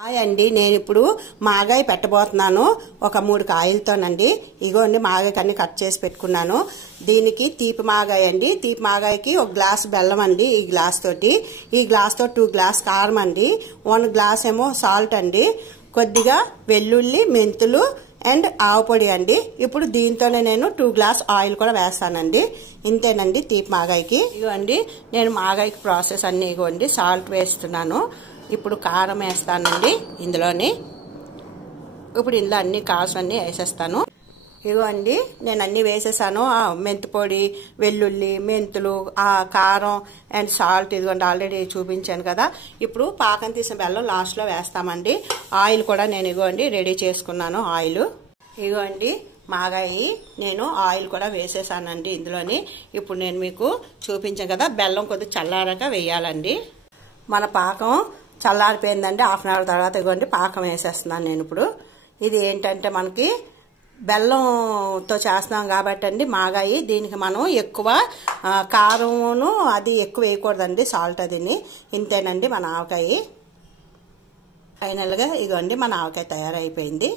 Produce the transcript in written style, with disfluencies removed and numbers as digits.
Hi అండి, నేను ఇప్పుడు మాగాయ పెట్టబోతున్నాను. ఒక 3 కాయలతోనండి. ఇగోండి మాగాయకి అన్ని కట్ చేసి పెట్టుకున్నాను. దీనికి తీపి మాగాయ అండి. తీపి మాగాయకి 1 గ్లాస్ బెల్లం అండి. ఈ గ్లాస్ తోటి, ఈ గ్లాస్ తో 2 గ్లాస్ కారం అండి. 1 గ్లాస్ ఏమో సాల్ట్ అండి. కొద్దిగా వెల్లుల్లి, మెంతులు అండ్ ఆవు పొడి అండి. ఇప్పుడు దీంతోనే నేను 2 గ్లాస్ ఆయిల్ కూడా వేస్తానండి. ఇంతేనండి తీపి మాగాయకి. ఇగోండి నేను మాగాయకి ప్రాసెస్ అన్ని ఇగోండి సాల్ట్ వేస్తున్నాను. ఇప్పుడు కారం వేస్తానండి ఇందులోని. ఇప్పుడు ఇందులో అన్ని కాసులన్నీ వేసేస్తాను. ఇగో అండి నేను అన్ని వేసేసాను. మెంతి పొడి, వెల్లుల్లి, మెంతులు, కారం అండ్ సాల్ట్ ఇదిగోండి ఆల్రెడీ చూపించాను కదా. ఇప్పుడు పాకం తీసిన బెల్లం లాస్ట్లో వేస్తామండి. ఆయిల్ కూడా నేను ఇగోండి రెడీ చేసుకున్నాను. ఆయిల్ ఇగోండి మాగాయి నేను ఆయిల్ కూడా వేసేసానండి ఇందులోని. ఇప్పుడు నేను మీకు చూపించాను కదా, బెల్లం కొద్దిగా చల్లారాక వేయాలండి. మన పాకం చల్లారిపోయిందండి. హాఫ్ అన్ అవర్ తర్వాత ఇవ్వండి పాకం వేసేస్తున్నాను నేను ఇప్పుడు. ఇది ఏంటంటే మనకి బెల్లంతో చేస్తున్నాం కాబట్టి అండి మాగాయి, దీనికి మనం ఎక్కువ కారమును అది ఎక్కువ వేయకూడదండి, సాల్ట్ అదిని. ఇంతేనండి మన ఆవకాయ. ఫైనల్గా ఇగోండి మన ఆవకాయ తయారైపోయింది.